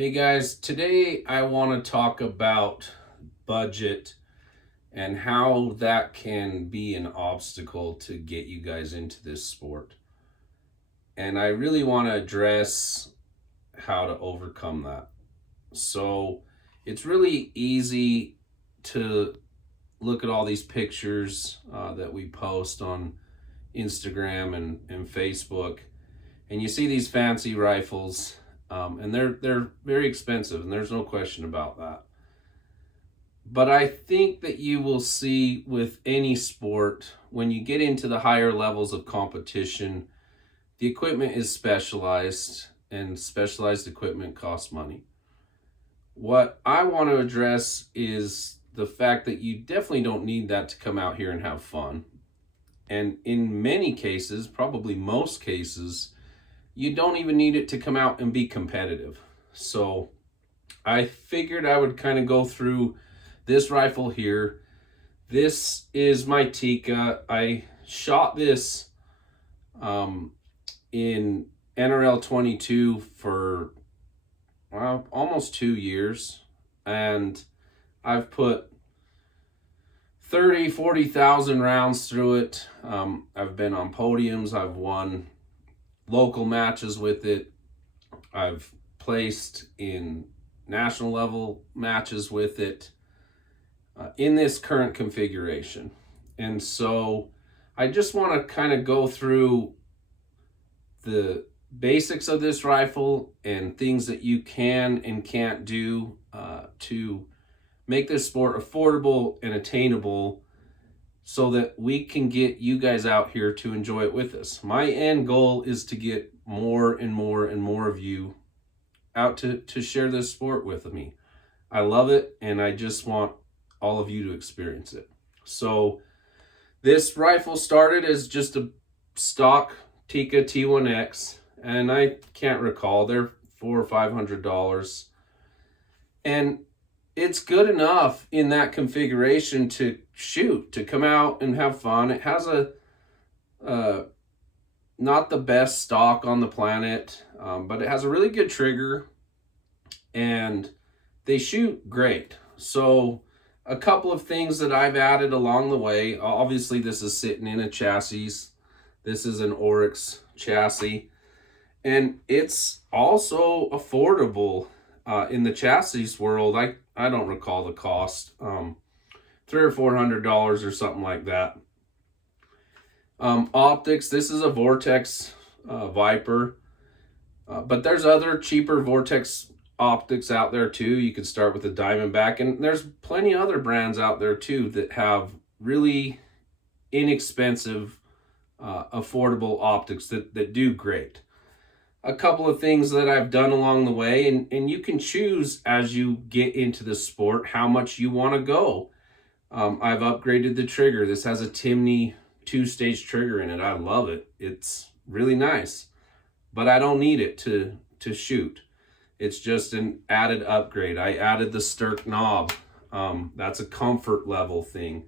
Hey guys, today I want to talk about budget and how that can be an obstacle to get you guys into this sport. And I really want to address how to overcome that. So it's really easy to look at all these pictures that we post on Instagram and Facebook, and you see these fancy rifles. And they're very expensive, and there's no question about that. But I think that you will see with any sport, when you get into the higher levels of competition, the equipment is specialized, and specialized equipment costs money. What I want to address is the fact that you definitely don't need that to come out here and have fun. And in many cases, probably most cases, you don't even need it to come out and be competitive. So I figured I would kind of go through this rifle here. This is my Tikka. I shot this in NRL22 for almost 2 years. And I've put 40,000 rounds through it. I've been on podiums. I've won local matches with it. I've placed in national level matches with it in this current configuration. And so I just want to kind of go through the basics of this rifle and things that you can and can't do to make this sport affordable and attainable, so that we can get you guys out here to enjoy it with us. My end goal is to get more and more and more of you out to share this sport with me. I love it, and I just want all of you to experience it. So this rifle started as just a stock Tikka T1X, and I can't recall, they're $400 or $500. And it's good enough in that configuration to shoot, to come out and have fun. It has a not the best stock on the planet, but it has a really good trigger, and they shoot great. So a couple of things that I've added along the way. Obviously, this is sitting in a chassis. This is an Oryx chassis, and it's also affordable in the chassis world. I don't recall the cost, $300 or $400 or something like that. Optics, this is a Vortex Viper, but there's other cheaper Vortex optics out there too. You could start with the Diamondback, and there's plenty of other brands out there too that have really inexpensive, affordable optics that do great. A couple of things that I've done along the way, and you can choose as you get into the sport how much you want to go. I've upgraded the trigger. This has a Timney 2-stage trigger in it. I love it. It's really nice, but I don't need it to shoot. It's just an added upgrade. I added the Stirk knob. That's a comfort level thing.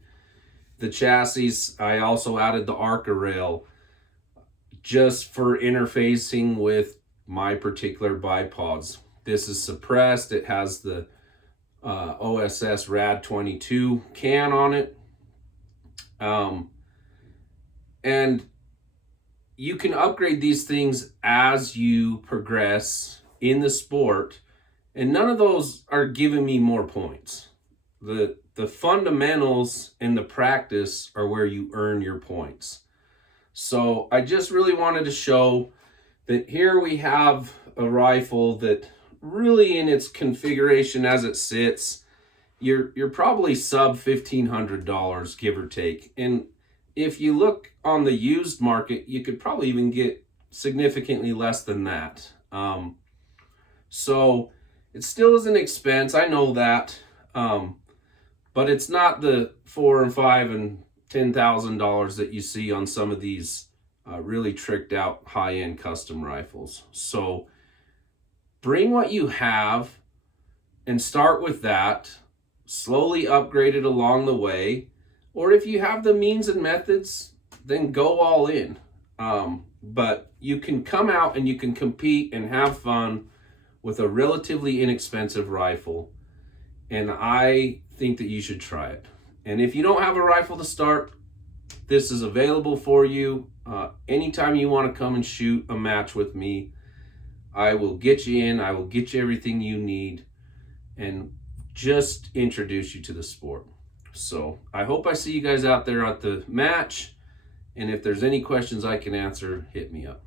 The chassis, I also added the Arca rail, just for interfacing with my particular bipods. This is suppressed. It has the OSS Rad 22 can on it. And you can upgrade these things as you progress in the sport, and none of those are giving me more points. The fundamentals and the practice are where you earn your points. So I just really wanted to show that here we have a rifle that really, in its configuration as it sits, you're probably sub $1,500, give or take. And if you look on the used market, you could probably even get significantly less than that. So it still is an expense, I know that, but it's not the $4,000 and $5,000 and $10,000 that you see on some of these really tricked out high-end custom rifles. So bring what you have and start with that. Slowly upgrade it along the way, or if you have the means and methods, then go all in. But you can come out and you can compete and have fun with a relatively inexpensive rifle, and I think that you should try it. And if you don't have a rifle to start, this is available for you. Anytime you want to come and shoot a match with me, I will get you in, I will get you everything you need, and just introduce you to the sport. So I hope I see you guys out there at the match, and if there's any questions I can answer, hit me up.